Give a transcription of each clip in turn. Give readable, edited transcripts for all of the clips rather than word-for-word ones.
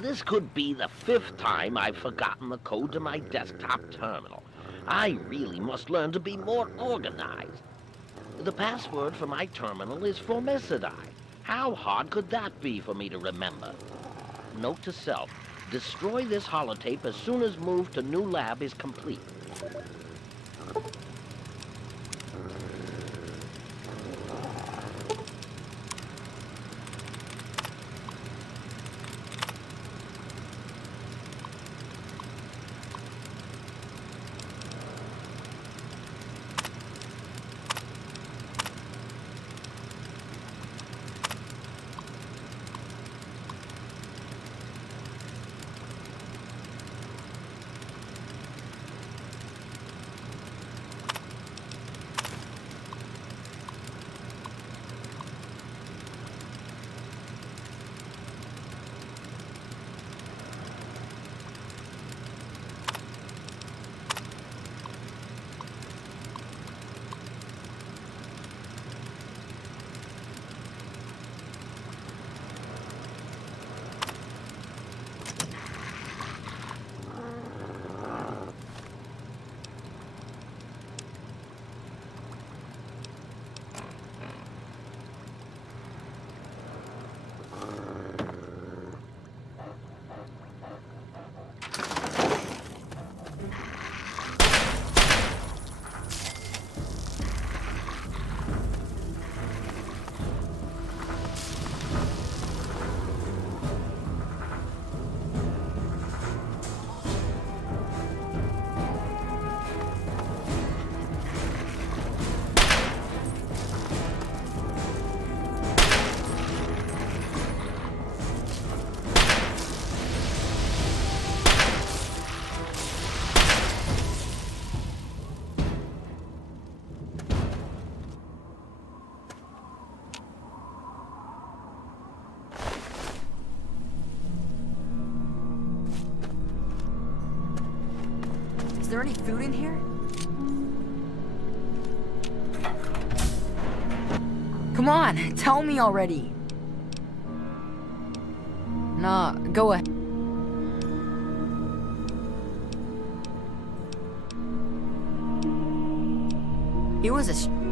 This could be the 5th time I've forgotten the code to my desktop terminal. I really must learn to be more organized. The password for my terminal is Formicidae. How hard could that be for me to remember? Note to self, destroy this holotape as soon as move to new lab is complete. there any food in here? Come on, tell me already. Nah, go ahead. It was a...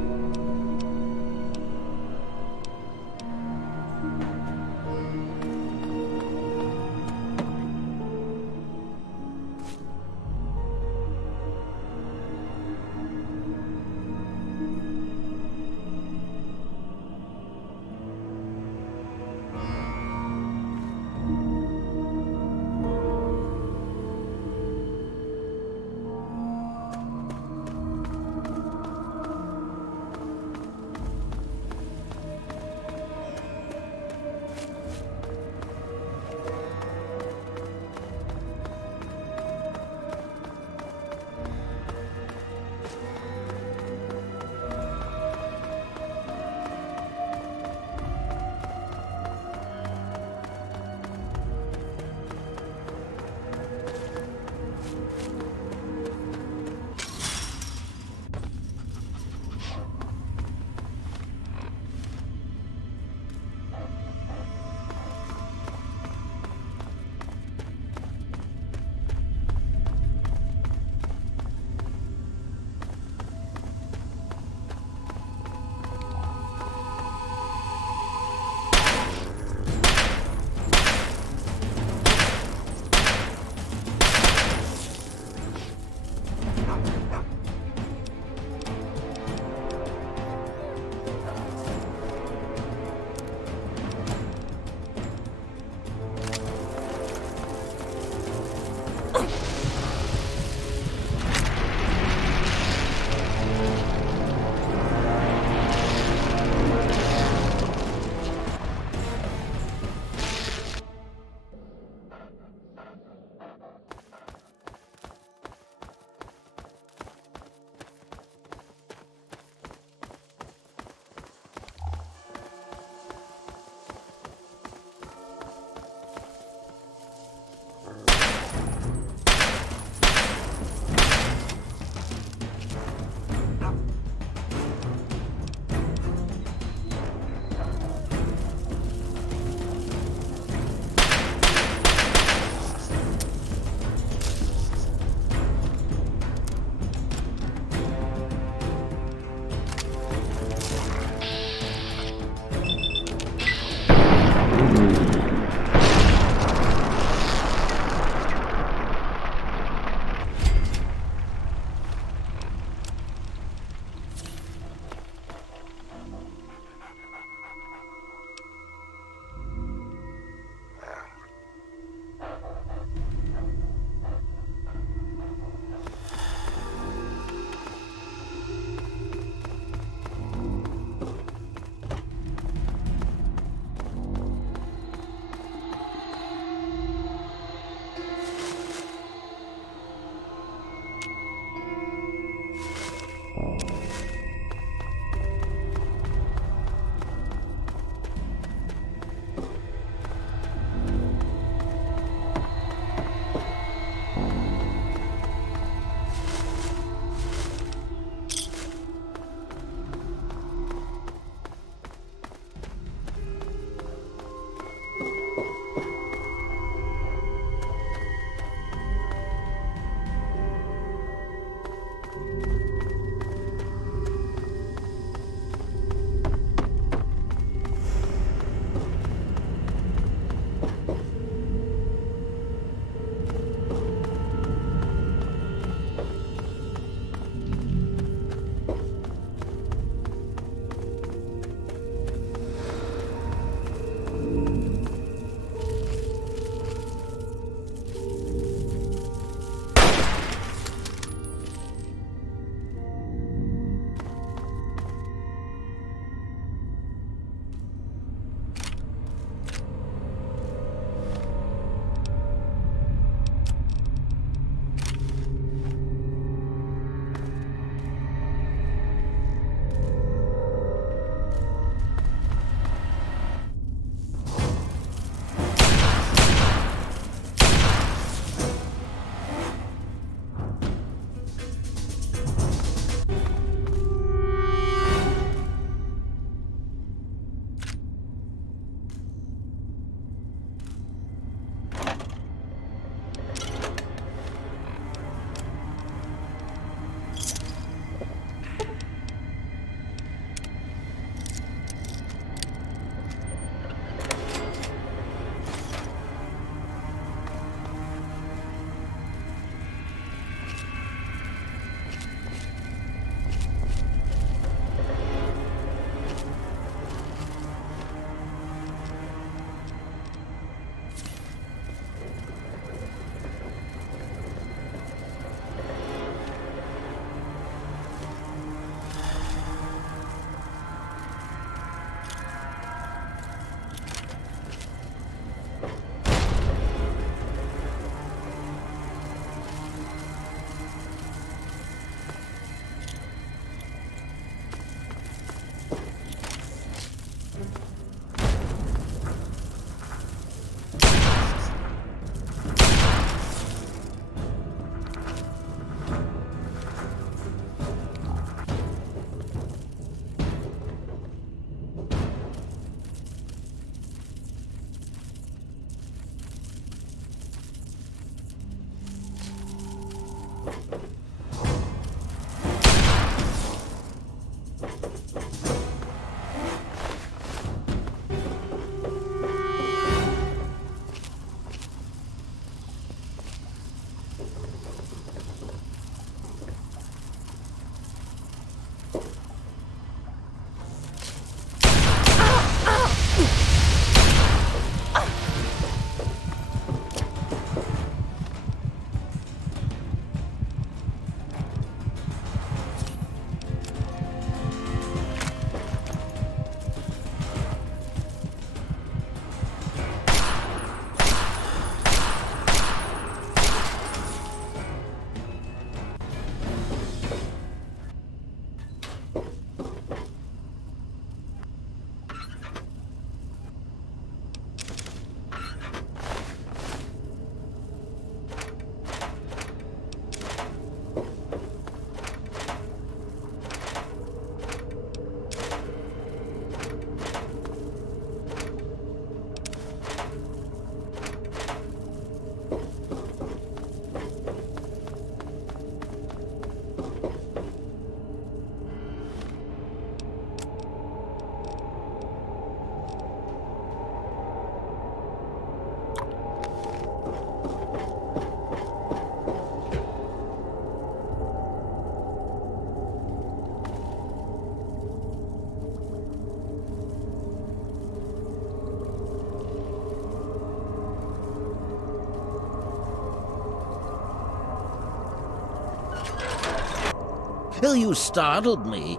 You startled me.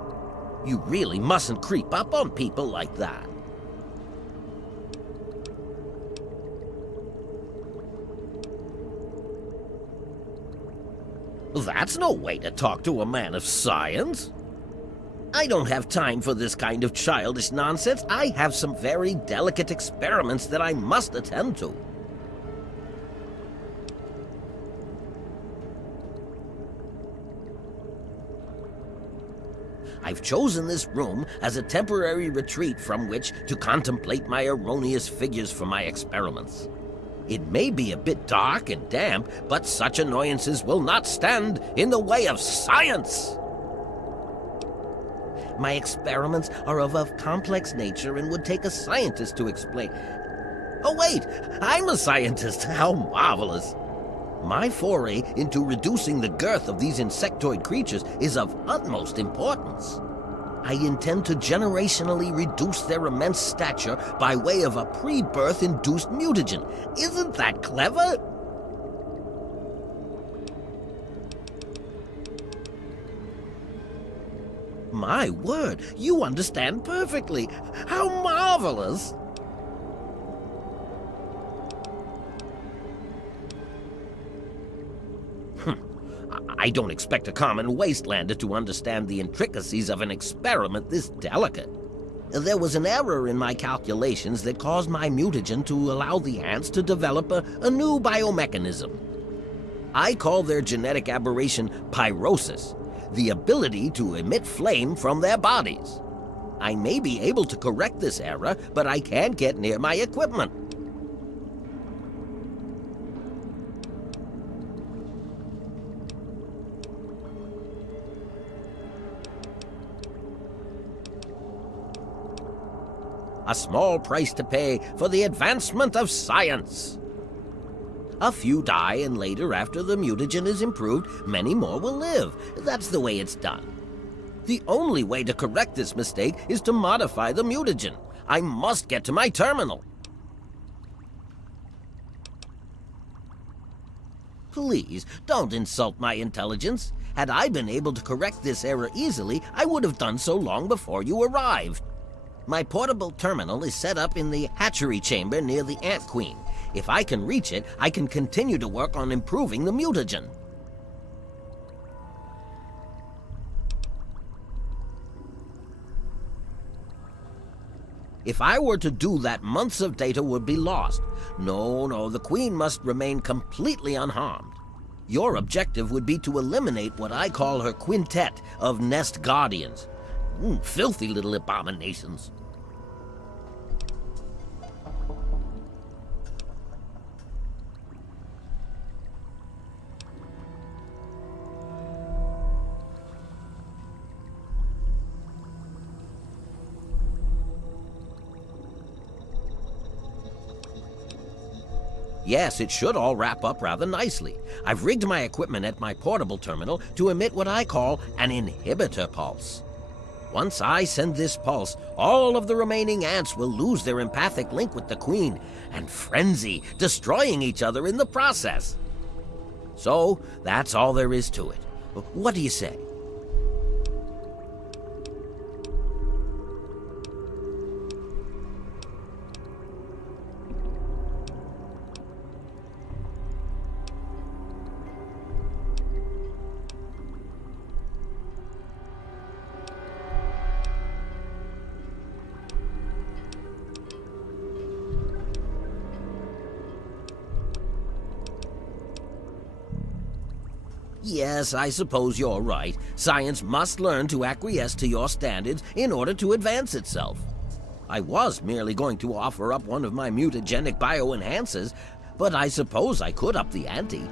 You really mustn't creep up on people like that. That's no way to talk to a man of science. I don't have time for this kind of childish nonsense. I have some very delicate experiments that I must attend to. I've chosen this room as a temporary retreat from which to contemplate my erroneous figures for my experiments. It may be a bit dark and damp, but such annoyances will not stand in the way of science. My experiments are of a complex nature and would take a scientist to explain. Oh wait, I'm a scientist. How marvelous. My foray into reducing the girth of these insectoid creatures is of utmost importance. I intend to generationally reduce their immense stature by way of a pre-birth induced mutagen. Isn't that clever? My word, you understand perfectly. How marvelous! I don't expect a common wastelander to understand the intricacies of an experiment this delicate. There was an error in my calculations that caused my mutagen to allow the ants to develop a new biomechanism. I call their genetic aberration pyrosis, the ability to emit flame from their bodies. I may be able to correct this error, but I can't get near my equipment. A small price to pay for the advancement of science. A few die, and later, after the mutagen is improved, many more will live. That's the way it's done. The only way to correct this mistake is to modify the mutagen. I must get to my terminal. Please, don't insult my intelligence. Had I been able to correct this error easily, I would have done so long before you arrived. My portable terminal is set up in the hatchery chamber near the Ant Queen. If I can reach it, I can continue to work on improving the mutagen. If I were to do that, months of data would be lost. No, the Queen must remain completely unharmed. Your objective would be to eliminate what I call her quintet of nest guardians. Filthy little abominations. Yes, it should all wrap up rather nicely. I've rigged my equipment at my portable terminal to emit what I call an inhibitor pulse. Once I send this pulse, all of the remaining ants will lose their empathic link with the Queen and frenzy, destroying each other in the process. So, that's all there is to it. What do you say? Yes, I suppose you're right. Science must learn to acquiesce to your standards in order to advance itself. I was merely going to offer up one of my mutagenic bioenhancers, but I suppose I could up the ante.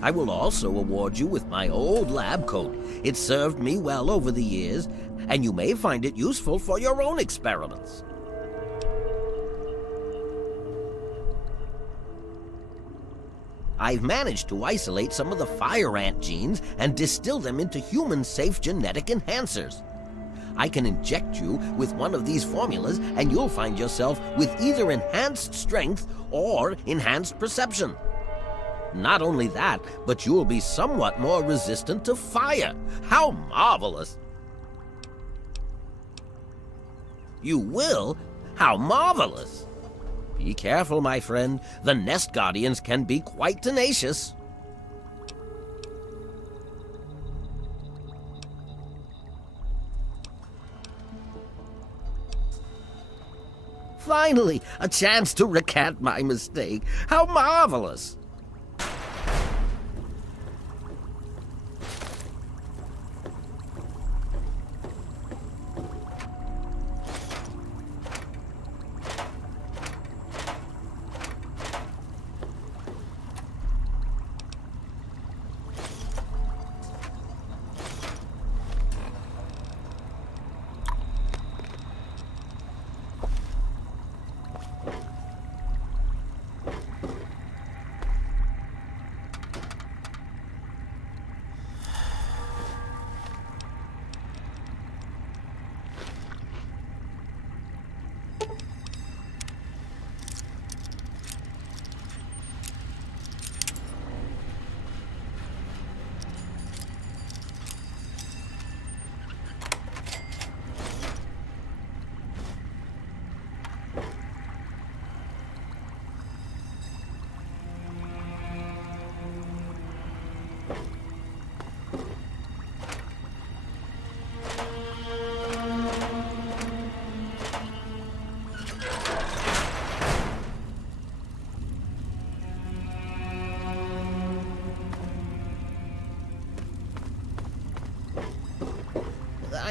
I will also award you with my old lab coat. It served me well over the years, and you may find it useful for your own experiments. I've managed to isolate some of the fire ant genes and distill them into human-safe genetic enhancers. I can inject you with one of these formulas and you'll find yourself with either enhanced strength or enhanced perception. Not only that, but you'll be somewhat more resistant to fire. How marvelous! You will? How marvelous! Be careful, my friend. The nest guardians can be quite tenacious. Finally, a chance to recant my mistake. How marvelous!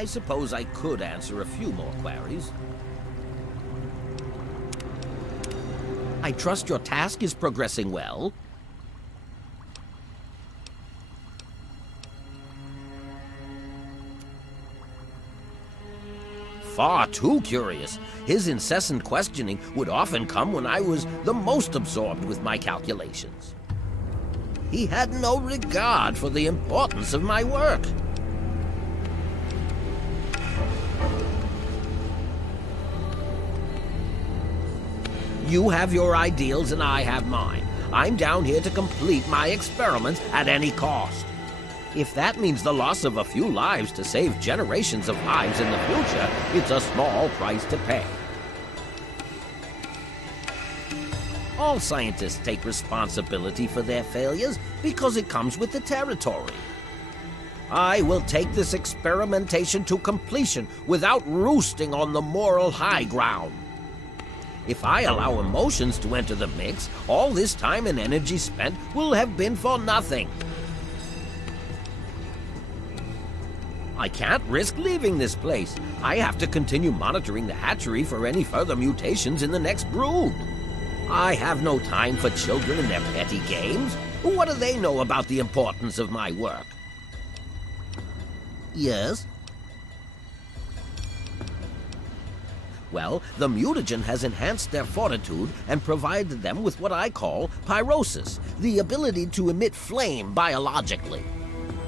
I suppose I could answer a few more queries. I trust your task is progressing well. Far too curious. His incessant questioning would often come when I was the most absorbed with my calculations. He had no regard for the importance of my work. You have your ideals and I have mine. I'm down here to complete my experiments at any cost. If that means the loss of a few lives to save generations of lives in the future, it's a small price to pay. All scientists take responsibility for their failures because it comes with the territory. I will take this experimentation to completion without roosting on the moral high ground. If I allow emotions to enter the mix, all this time and energy spent will have been for nothing. I can't risk leaving this place. I have to continue monitoring the hatchery for any further mutations in the next brood. I have no time for children and their petty games. What do they know about the importance of my work? Yes? Well, the mutagen has enhanced their fortitude and provided them with what I call pyrosis, the ability to emit flame biologically.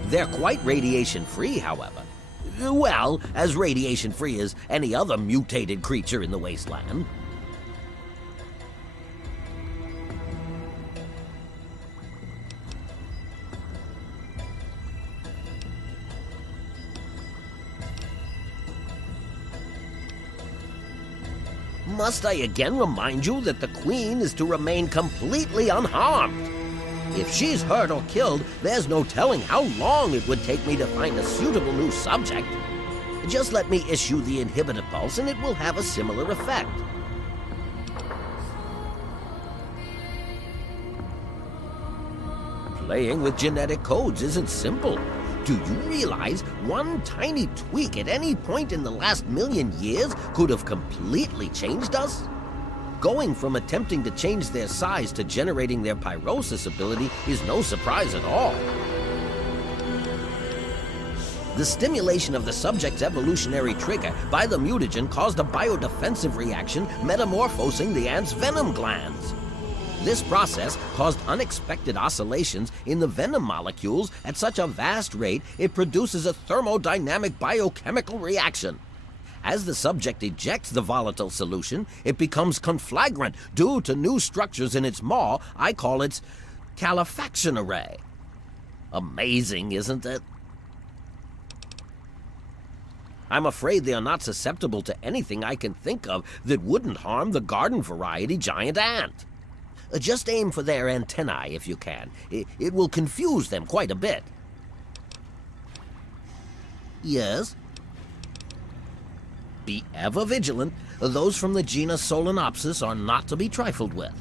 They're quite radiation-free, however. Well, as radiation-free as any other mutated creature in the wasteland. Must I again remind you that the Queen is to remain completely unharmed? If she's hurt or killed, there's no telling how long it would take me to find a suitable new subject. Just let me issue the inhibitor pulse and it will have a similar effect. Playing with genetic codes isn't simple. Do you realize one tiny tweak at any point in the last million years could have completely changed us? Going from attempting to change their size to generating their pyrosis ability is no surprise at all. The stimulation of the subject's evolutionary trigger by the mutagen caused a biodefensive reaction metamorphosing the ant's venom glands. This process caused unexpected oscillations in the venom molecules at such a vast rate it produces a thermodynamic biochemical reaction. As the subject ejects the volatile solution, it becomes conflagrant due to new structures in its maw. I call its califaction array. Amazing, isn't it? I'm afraid they are not susceptible to anything I can think of that wouldn't harm the garden variety giant ant. Just aim for their antennae if you can. It will confuse them quite a bit. Yes? Be ever vigilant. Those from the genus Solenopsis are not to be trifled with.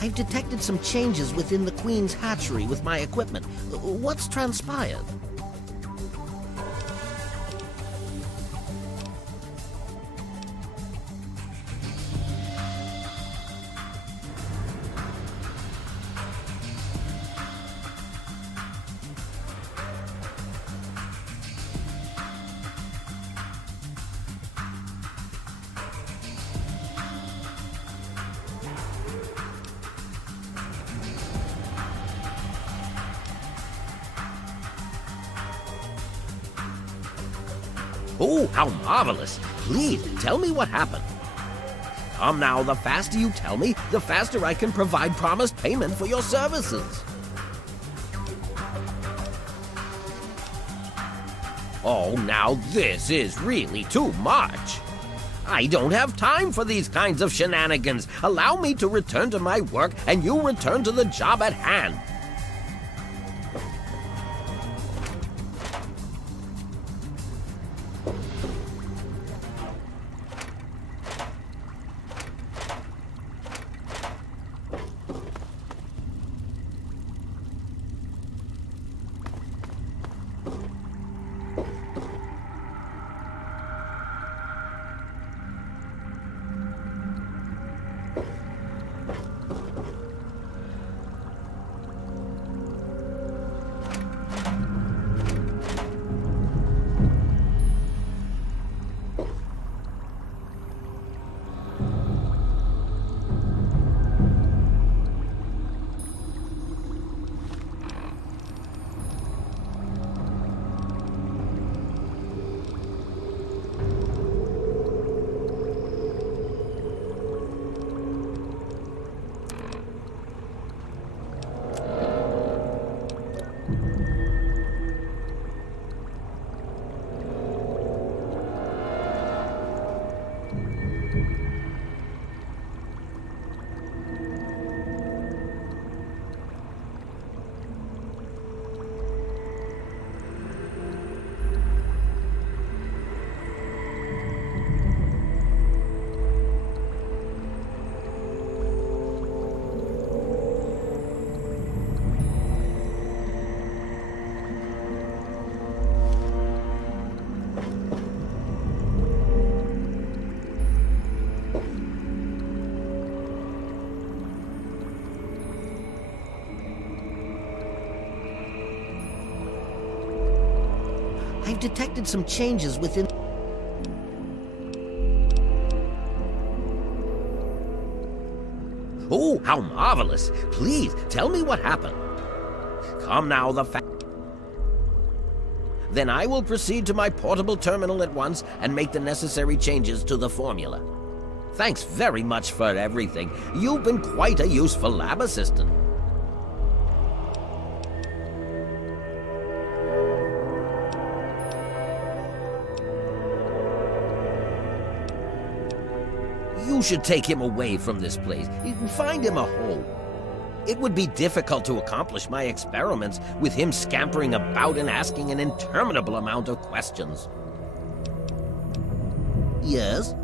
I've detected some changes within the Queen's hatchery with my equipment. What's transpired? Oh, how marvelous! Please, tell me what happened. Come now, the faster you tell me, the faster I can provide promised payment for your services. Oh, now this is really too much. I don't have time for these kinds of shenanigans. Allow me to return to my work, and you return to the job at hand. we've detected some changes within... Oh, how marvelous! Please, tell me what happened. Come now, Then I will proceed to my portable terminal at once and make the necessary changes to the formula. Thanks very much for everything. You've been quite a useful lab assistant. You should take him away from this place. Find him a home. It would be difficult to accomplish my experiments with him scampering about and asking an interminable amount of questions. Yes?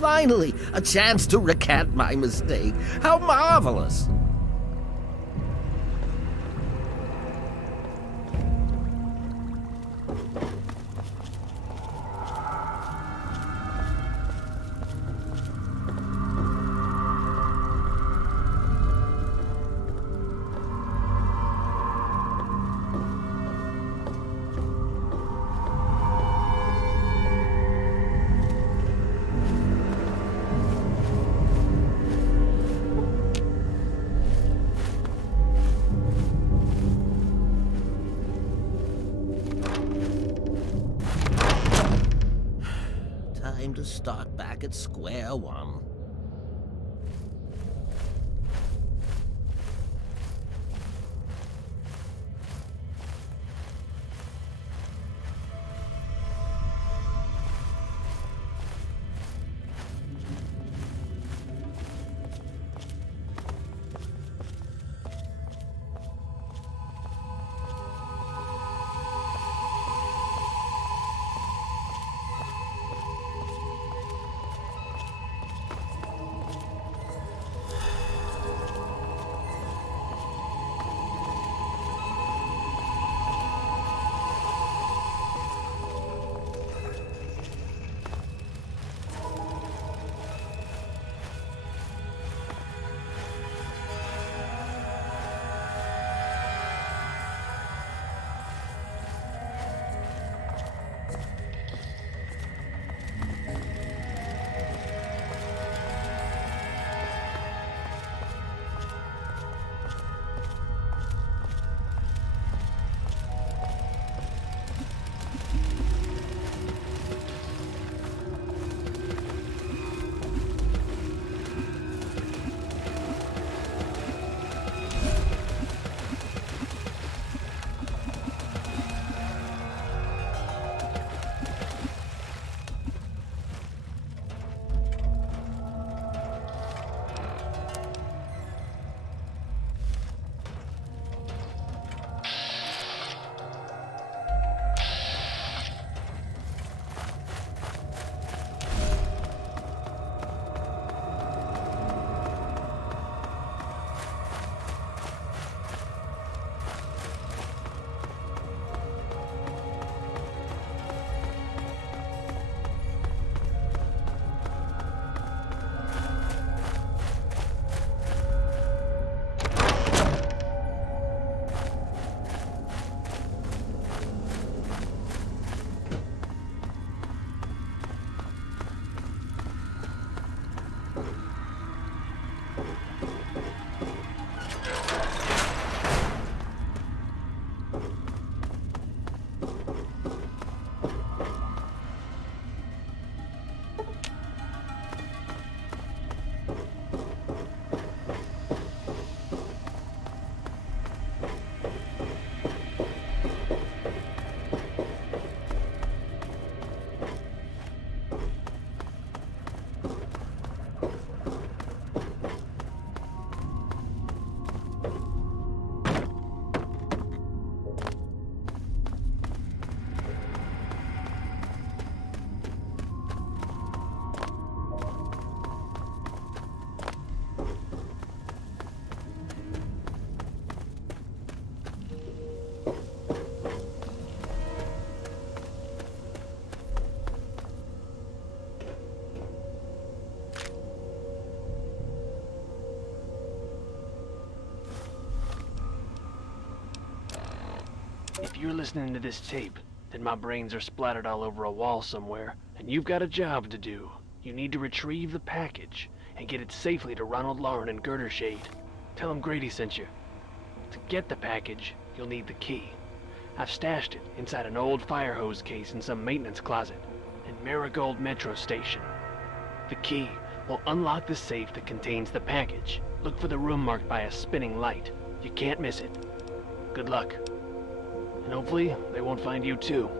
Finally, a chance to recant my mistake. How marvelous! Time to start back at square one. you're listening to this tape, then my brains are splattered all over a wall somewhere, and you've got a job to do. You need to retrieve the package and get it safely to Ronald Lauren in Girdershade. Tell him Grady sent you. To get the package, you'll need the key. I've stashed it inside an old fire hose case in some maintenance closet in Marigold Metro Station. The key will unlock the safe that contains the package. Look for the room marked by a spinning light. You can't miss it. Good luck. And hopefully, they won't find you too.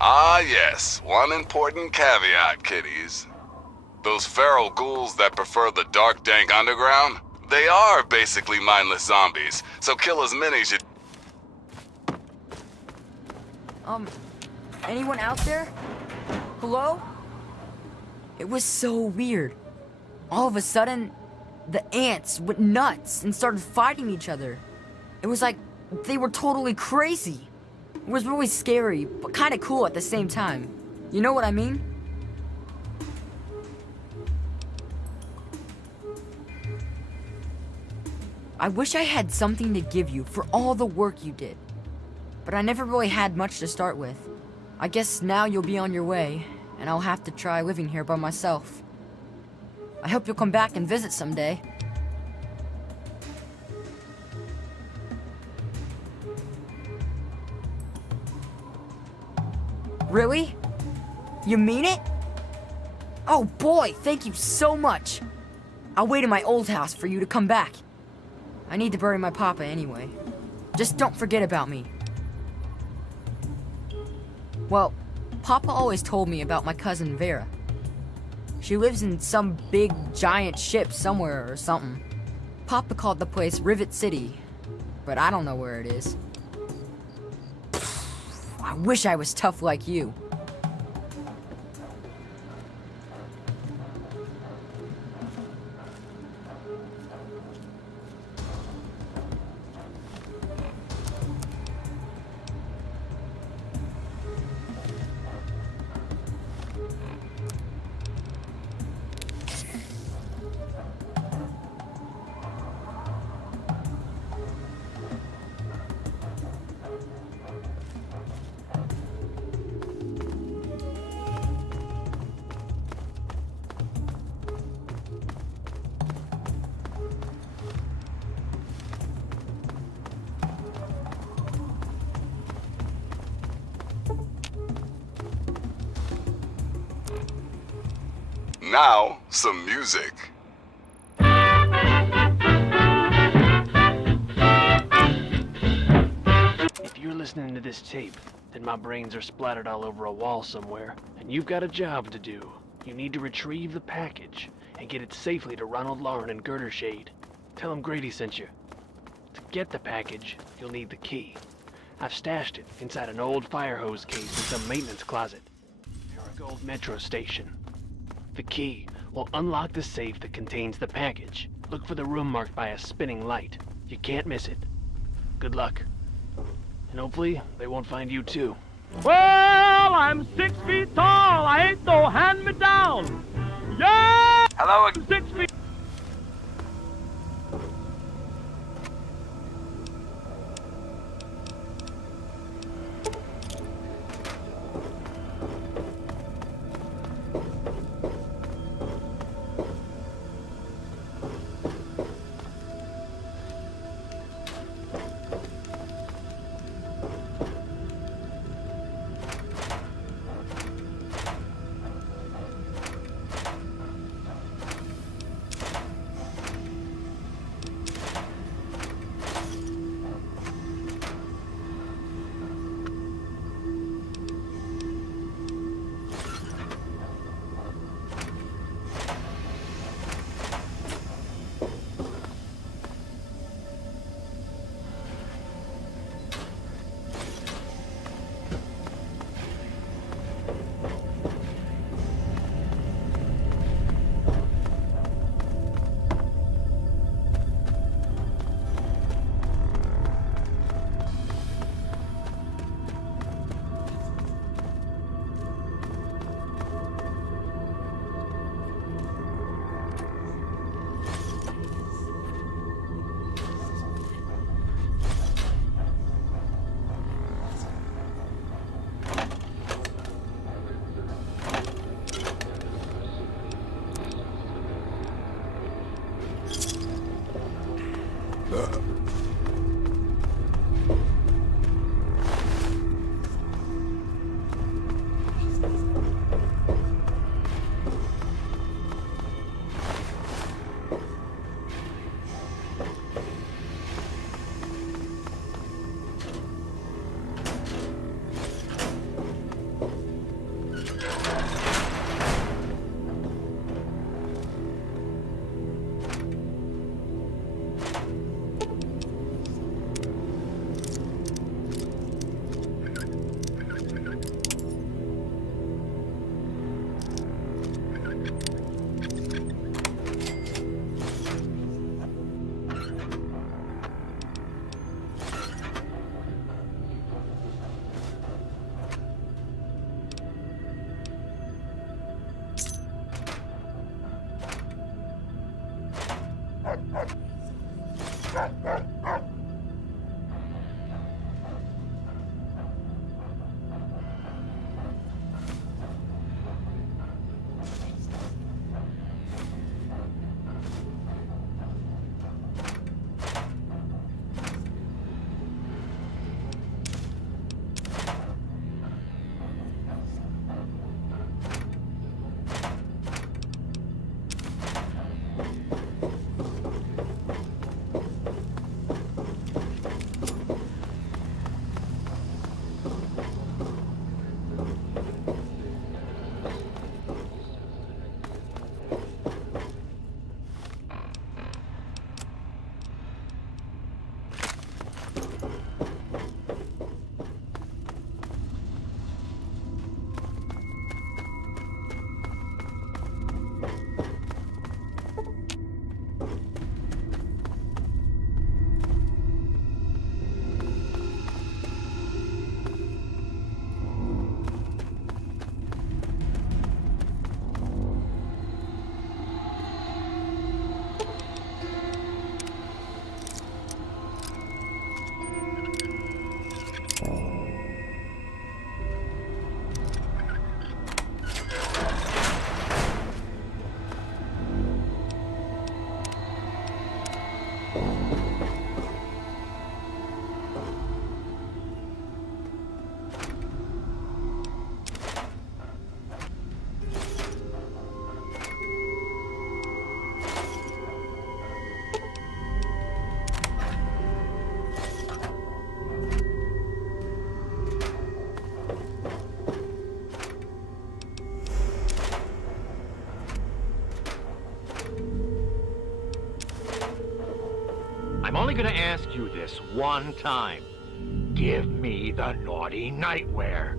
Ah yes, one important caveat, kiddies. Those feral ghouls that prefer the dark, dank underground, they are basically mindless zombies, so kill as many as you... Anyone out there? Hello? It was so weird. All of a sudden, the ants went nuts and started fighting each other. It was like they were totally crazy. It was really scary, but kind of cool at the same time. You know what I mean? I wish I had something to give you for all the work you did. But I never really had much to start with. I guess now you'll be on your way, and I'll have to try living here by myself. I hope you'll come back and visit someday. Really? You mean it? Oh boy, thank you so much. I'll wait in my old house for you to come back. I need to bury my papa anyway. Just don't forget about me. Well, Papa always told me about my cousin Vera. She lives in some big giant ship somewhere or something. Papa called the place Rivet City, but I don't know where it is. I wish I was tough like you. Now, some music. If you're listening to this tape, then my brains are splattered all over a wall somewhere, and you've got a job to do. You need to retrieve the package and get it safely to Ronald Lauren in Girdershade. Tell him Grady sent you. To get the package, you'll need the key. I've stashed it inside an old fire hose case in some maintenance closet. Marigold Metro Station. The key will unlock the safe that contains the package. Look for the room marked by a spinning light. You can't miss it. Good luck. And hopefully, they won't find you too. Well, I'm 6 feet tall. I ain't no hand-me-down. Yeah! Hello, 6 feet. I'm only gonna ask you this one time. Give me the naughty nightwear.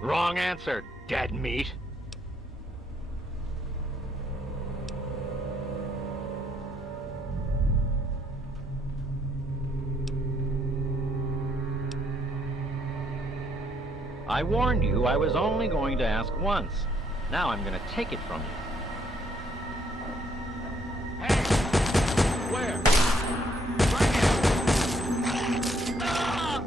Wrong answer, dead meat. I warned you I was only going to ask once. Now I'm going to take it from you. Hey! Where? Right here! Ah!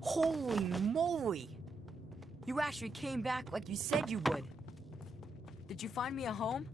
Holy moly! You actually came back like you said you would. Did you find me a home?